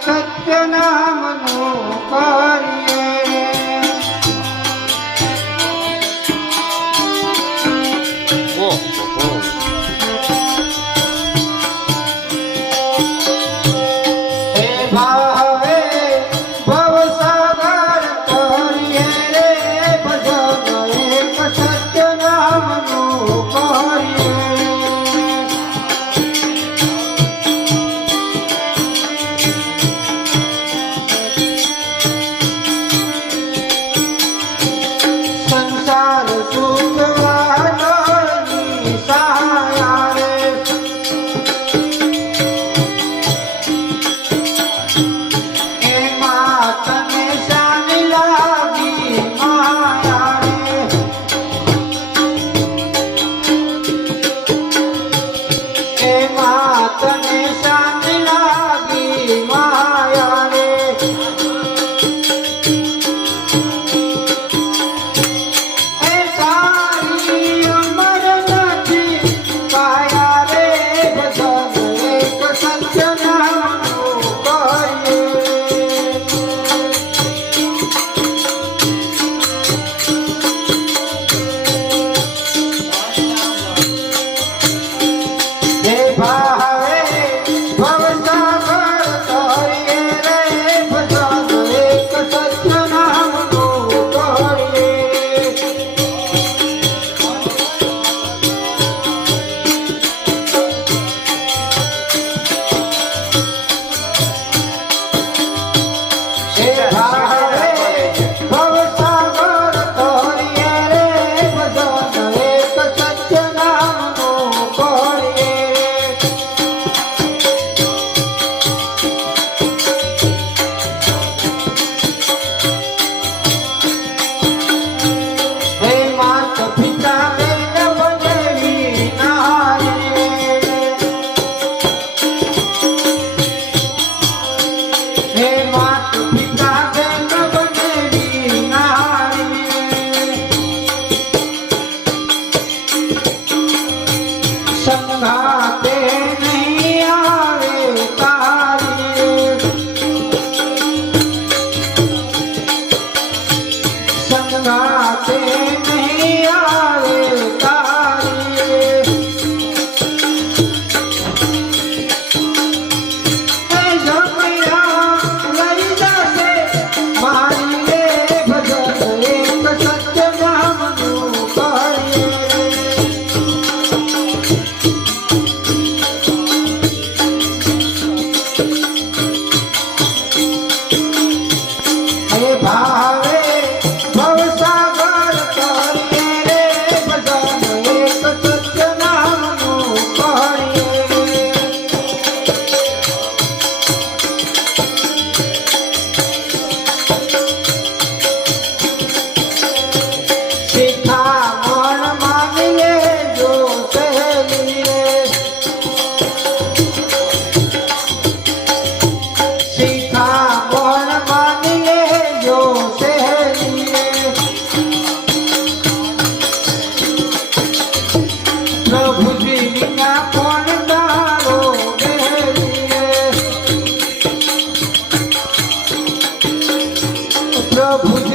સત્ય નામનું કર સાથે નહીં 아프다